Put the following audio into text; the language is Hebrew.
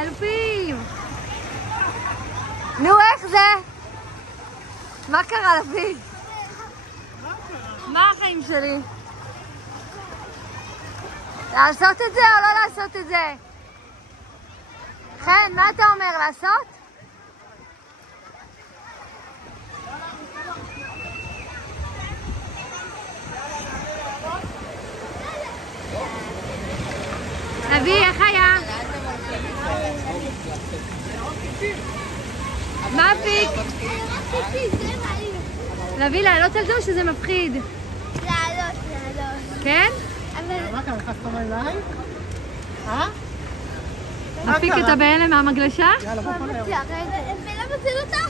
אלפים! נו, איך זה? מה קרה לוי? מה החיים שלי? לעשות את זה או לא לעשות את זה? חן, מה אתה אומר? לעשות? לוי, איך היה? מה פיק? לוי, לעלות על זה או שזה מפחיד? לעלות. כן? מה קרה? נכנסת אליי? מפיק, אתה בהלם מהמגלשה? יאללה, בוא נראה. ולמה זה לא טוב?